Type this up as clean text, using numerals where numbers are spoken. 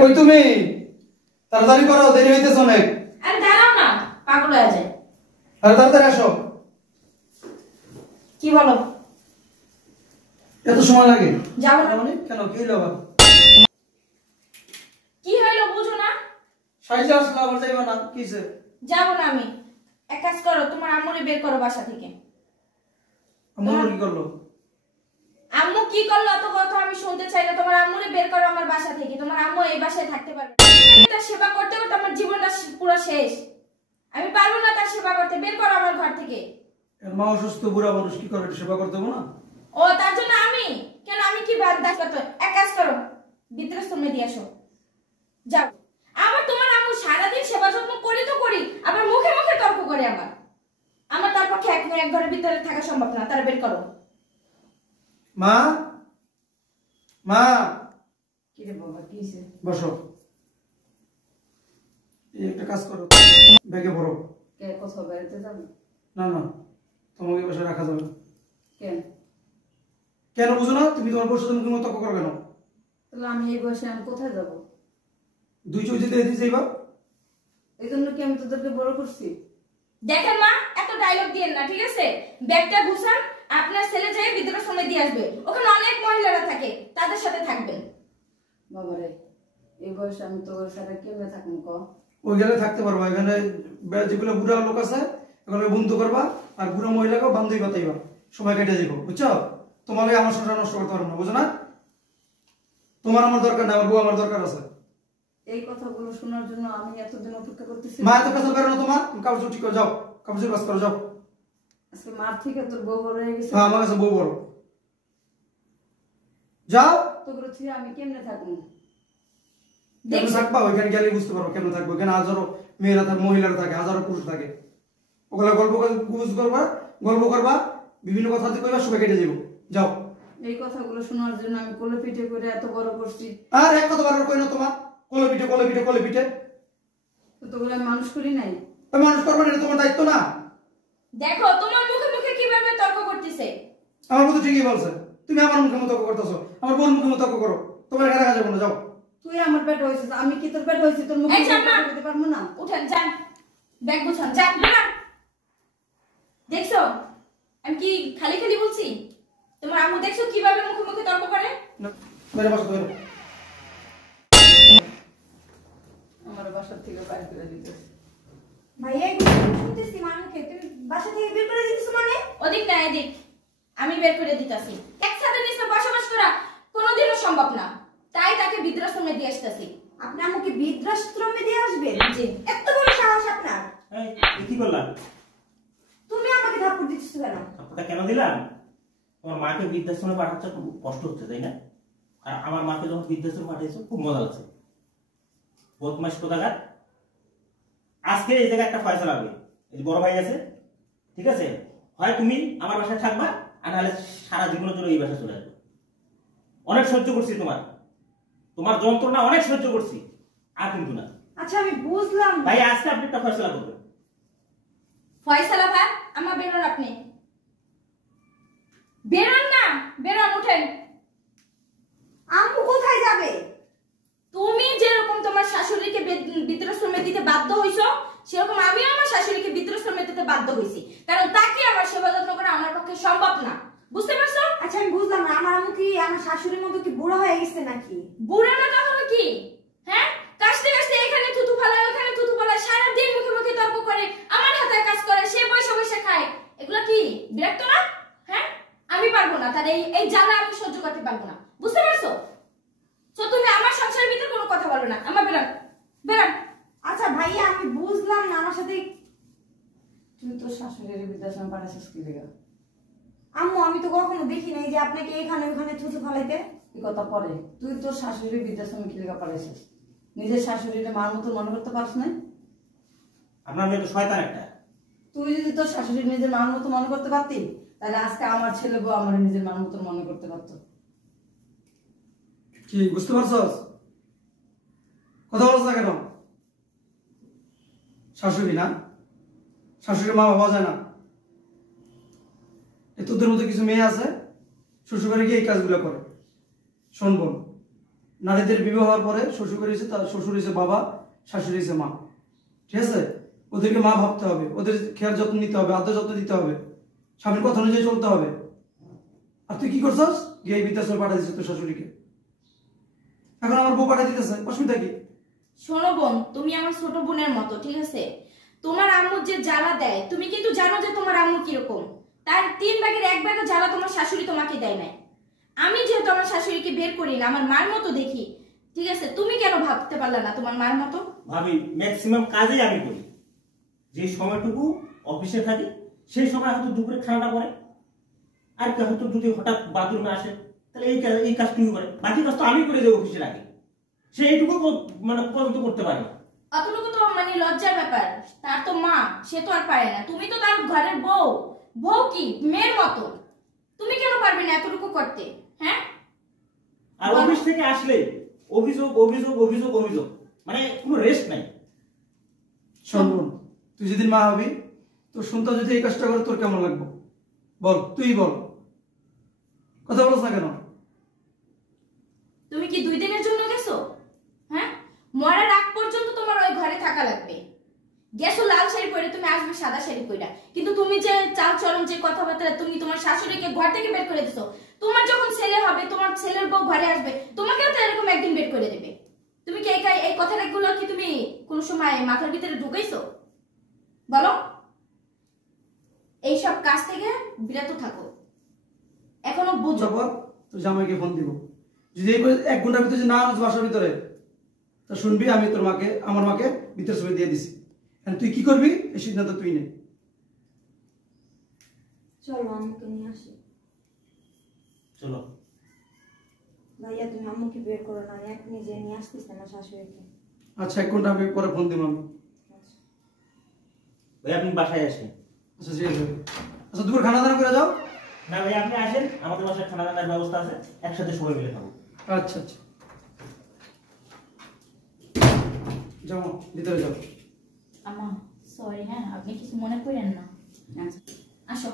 কই তুমি? তাড়াতাড়ি করো, দেরি হইতেছে অনেক। আরে দাঁড়াও না, পাগল হয়ে যায়। আরে তাড়াতাড়ি আসো। কি বলো? এত সময় লাগে? যাবো না। মানে কেন, কি হলো আবার? কি হইলো বুঝো না? সাইজে আসলে আবার যাইবা না, কিছে? যাবো না আমি। এক কাজ করো, তোমার আম্মুরে বের করো বাসা থেকে। আম্মু কি করলো? আম্মু কি করলো অত কথা আমি শুনতে চাই না। তোমার আম্মুরে বের করো আমার বাসা থেকে। তোমার আম্মু এই বাসায় থাকতে পারবে না। তার সেবা করতে করতে আমার জীবনটা পুরো শেষ। আমি পারবো না তার সেবা করতে। বের করো আমার ঘর থেকে। এর মা অসুস্থ, বুড়া মানুষ, কি করে সেবা করতে হবে না? ও তার জন্য আমি কেন, আমি কি বাদ করতে? এক কাজ করো, বৃদ্ধাশ্রমে দিয়ে আসো। যাও। আমার তোমার আম্মু সারাদিন সেবা যত্ন করি তো করি, আবার মুখে মুখে তর্ক করে। আমার তার পক্ষে এক ঘরের ভিতরে থাকা সম্ভব না। তারা বের করো। মা, মা, কি রে বাবা, কি হইছে? বসো। এই একটা কাজ করো, ব্যাগে ভরো। কে কোথাও বেরোতে যাবে? না না, তোমাকে এই বাসায় রাখা যাবে না। কেন? কেন বুঝো না? তুমি তোমার বউর সাথে মুখে মুখে তর্ক করো কেন? তাহলে আমি এই বয়সে আমি কোথায় যাব? দুই চোখ যেতে দিতে যাইবা? এই জন্য কি আমি তোদেরকে বড় করছি? দেখেন মা, এত ডায়লগ দিয়েন না, ঠিক আছে? ব্যাগটা গুছান, আপনার ছেলে যায় বৃদ্ধাশ্রমে দিয়ে আসবে। ওখানে অনেক মহিলারা থাকে, তাদের সাথে থাকবেন। বাবারে, এই বয়সে আমি তোর সাথে কেমনে থাকবো ক? ওই গেলে থাকতে পারবা। এখানে যেগুলো বুড়া লোক আছে এগুলো বন্ধু করবা, আর বুড়ো মহিলাকে বান্ধবী বাতাইবা, সময় কেটে যাবো, বুঝছো? তোমাকে আমার সংসার নষ্ট করতে পারবো না, বুঝো না? তোমার আমার দরকার না, আমার বউ আমার দরকার আছে। এই কথাগুলো শোনার জন্য আমি এতদিন অপেক্ষা করতেছি। মা এত পেছাল করো না তোমার, তুমি কাপড় ঠিক করে যাও, কাপড় কাজ করো, যাও। আজকে মার থেকে তোর বউ বড় হয়ে গেছে। হ্যাঁ, আমার কাছে বউ বড়। যাও। তোগুলো ছিল আমি কেমনে থাকবো? কেমন থাকবা? ওইখানে গেলে বুঝতে পারো কেমন থাকবো। এখানে হাজারো মেয়েরা থাকে, মহিলারা থাকে, হাজারো পুরুষ থাকে। ওগুলা গল্প করবা, বিভিন্ন কথা কইবা, সময় কেটে যাবো, যাও। এই কথাগুলো শোনার জন্য আমি কোলে পিঠে করে এত বড় করছি। আর এক কথা বারবার কই না তোমার, কোলে পিঠে কোলে পিঠে কোলে পিঠে। তো তোগুলো আমি মানুষ করি নাই? মানুষ করবা না, এটা তোমার দায়িত্ব না? দেখো তোমার মুখে মুখে কিভাবে তর্ক করতেছে। আমার বউ তো ঠিকই বলছে, তুমি আমার মুখে মতো তর্ক করতেছো। আমার বোন মুখে মতো তর্ক করো, তোমার এখানে রাখা যাবে না, যাও। তুই আমার পেট হয়েছিস, আমি কি তোর পেট হয়েছি? তোর মুখে দিতে পারবো না? উঠেন, যান, ব্যাগ গুছান, যান না। দেখছো আমি কি খালি খালি বলছি? তোমার আম্মু দেখছো কিভাবে মুখে মুখে তর্ক করে? মেরে বাসা ধরো। আমার বাসার থেকে বাইরে করে দিতেছে। ভাইয়া শুনতেছি মামুকে, তুমি বাসা থেকে বের করে দিতেছো মানে? ওদিক না এদিক, আমি বের করে দিতেছি। একসাথে নিচে বসবাস করা কোনোদিনও সম্ভব না, তাই তাকে বৃদ্ধাশ্রমে দিয়ে আসতেছি। আপনি আমাকে বৃদ্ধাশ্রমে দিয়ে আসবেন? জি। এত বড় সাহস আপনার! এই কি করলাম? তুমি আমাকে ধাপ্পড় দিচ্ছো কেন? আপনারা কেন দিলাম? তোমার মাকে বৃদ্ধাশ্রমে পাঠাচ্ছে, খুব কষ্ট হচ্ছে, তাই না? আর আমার মাকে যখন বৃদ্ধাশ্রমে পাঠিয়েছো খুব মজা লাগছে। বদমাস কোথাকার। আজকে এই জায়গায় একটা ফয়সালা হবে। এই বড় ভাই আছে, ঠিক আছে? হয় তুমি আমার বাসায় থাকবা, আর নাহলে সারা জীবনের জন্য এই বাসায় চলে আসবে। অনেক সহ্য করছি তোমার যন্ত্রণা অনেক সহ্য করছি, আর কিন্তু না। আচ্ছা আমি বুঝলাম ভাই আজকে আপনি একটা ফয়সালা করবেন। ফয়সালা ভাই, আমার বেরোন, আপনি বেরোন না, বেরোন, উঠেন। আম্মু কোথায় যাবে? তুমি যেরকম তোমার শাশুড়িকে বৃদ্ধাশ্রমে দিতে বাধ্য হইছো, সেরকম আমিও আমার শাশুড়িকে বৃদ্ধাশ্রমে দিতে বাধ্য হইছি, কারণ তাকে আমার সেবা যত্ন করা আমার পক্ষে সম্ভব না। বুঝতে পারছো? আচ্ছা আমি বুঝলাম না, আমার আম্মু কি আমার শাশুড়ির মতো কি বুড়া হয়ে গেছে নাকি? বুড়া না তাহলে কি? হ্যাঁ, কাশতে কাশতে এখানে থুতু ফালায়, ওখানে থুতু ফালায়, সারাদিন মুখে মুখে তর্ক করে, আমার হাতে কাজ করে, সে বসে বসে খায়। এগুলা কি বিরক্ত না? হ্যাঁ, আমি পারবো না, তার এই জ্বালা আমি সহ্য করতে পারবো না। বুঝতে পারছো? তো তুমি আমার সংসারের ভিতর কোনো কথা বলবে না। আমার বেরান, বেরান। আচ্ছা ভাইয়া আমি বুঝলাম না, আমার সাথে তুই তোর শাশুড়ির বৃদ্ধাশ্রমে পাঠাইছিস কি লেগে? আম্মু আমি তো কখনো দেখি নাই যে আপনাকে এখানে ওখানে থুতু ফালাইতে। এই কথা পরে, তুই তোর শাশুড়ির বৃদ্ধাশ্রমে কি লেগে পাঠাইছিস? নিজের শাশুড়ির মার মতো মনে করতে পারছ না? আপনার মেয়ে তো শয়তান একটা। তুই যদি তোর শাশুড়ি নিজের মার মতো মনে করতে পারতি, তাহলে আজকে আমার ছেলে বউ আমার নিজের মার মতো মনে করতে পারতো। কি বুঝতে পারছস? কথা বলছ না কেন? শাশুড়ি না, শাশুড়ি মা বাবা যায় না? তোদের মতো কিছু মেয়ে আছে শ্বশুরবাড়ি গিয়ে এই কাজগুলো করে। শোন বোন, নারীদের বিবাহ হওয়ার পরে শ্বশুর হয়েছে, তার শ্বশুর হয়েছে বাবা, শাশুড়ি হয়েছে মা। ঠিক আছে? ওদেরকে মা ভাবতে হবে, ওদের খেয়াল যত্ন নিতে হবে, আদর যত্ন দিতে হবে, স্বামীর কথা অনুযায়ী চলতে হবে। আর তুই কি করছস? গিয়ে বৃদ্ধাশ্রমে পাঠিয়ে দিচ্ছিস তোর শাশুড়িকে। এখন আমার বউ পাঠিয়ে দিতেছে, অসুবিধা কি? শোনো বোন, তুমি আমার ছোট বোনের মতো, ঠিক আছে? তোমার আম্মু যে জ্বালা দেয়, তুমি কিন্তু জানো যে তোমার আম্মু কিরকম। তার 3 ভাগের 1 ভাগও জ্বালা তোমার শাশুড়ি তোমাকে দেয় না। আমি যেহেতু আমার শাশুড়িকে বের করি না, আমার মার মতো দেখি, ঠিক আছে? তুমি কেন ভাবতে পারলা না তোমার মার মতো? ভাবি ম্যাক্সিমাম কাজেই আমি করি। যে সময়টুকু অফিসে থাকি সেই সময় হয়তো দুপুরে খানাটা করে, আর কেউ হয়তো যদি হঠাৎ বাথরুমে আসে তাহলে এই কাজ তুমি করে, বাকি কাজ তো আমি করে যাই অফিসে রাখি। সে এইটুকু মানে পর্যন্ত করতে পারে না। অতটুকু তো মানে লজ্জার ব্যাপার। তার তো মা, সে তো আর পারে না। তুমি তো তার ঘরের বউ, বউ কি মেয়ের মতো, তুমি কেন পারবে না এতটুকু করতে? হ্যাঁ, আর অফিস থেকে আসলে অভিযোগ অভিযোগ অভিযোগ অভিযোগ, মানে কোনো রেস্ট নাই। শোন বোন, তুই যেদিন মা হবি তোর সন্তান যদি এই কাজটা করে তোর কেমন লাগবে বল? তুই বল, কথা বলছ না কেন? তুমি কি 2 দিনের জন্য গেছো? হ্যাঁ, মরার আগ পর্যন্ত তোমার ওই ঘরে থাকা লাগবে। গেছো লাল শাড়ি পরে, তুমি আসবে সাদা শাড়ি পরে। কিন্তু তুমি যে চাল চলন, যে কথাবার্তা, তুমি তোমার শাশুড়িকে ঘর থেকে বের করে দিছো। তোমার যখন ছেলে হবে, তোমার ছেলের বউ ঘরে আসবে, তোমাকেও তো এরকম একদিন বের করে দেবে। তুমি কি এই কথাগুলো কি তুমি কোন সময় মাথার ভিতরে ঢুকাইছো? বলো। এইসব কাজ থেকে বিরত থাকো, এখনো বুঝো। তারপর তোর জামাইকে ফোন দিব, যদি 1 ঘন্টার ভিতরে না আনস বাসার ভিতরে, তা শুনবি আমি তোর মাকে, আমার মাকে বৃদ্ধাশ্রমে দিয়ে দিছি। তুই কি করবি এই সিদ্ধান্ত তুই নে। চলো আম্মুকে নিয়ে আসি। চলো ভাইয়া তুমি আম্মুকে বের করো না, আমি এখনই যে নিয়ে আসতেছি আমার শাশুড়িকে। আচ্ছা 1 ঘন্টা আমি পরে ফোন দিব আমি। ভাই আপনি বাসায় আসেন। আচ্ছা ঠিক আছে। আচ্ছা দুপুর খানা দানা করে যাও। না ভাই আপনি আসেন, আমাদের বাসায় খানা দানার ব্যবস্থা আছে, একসাথে সবাই মিলে খাবো। আচ্ছা আচ্ছা, যাও ভিতরে যাও। আম্মা সরি, হ্যাঁ, আপনি কিছু মনে করেন না। আসো।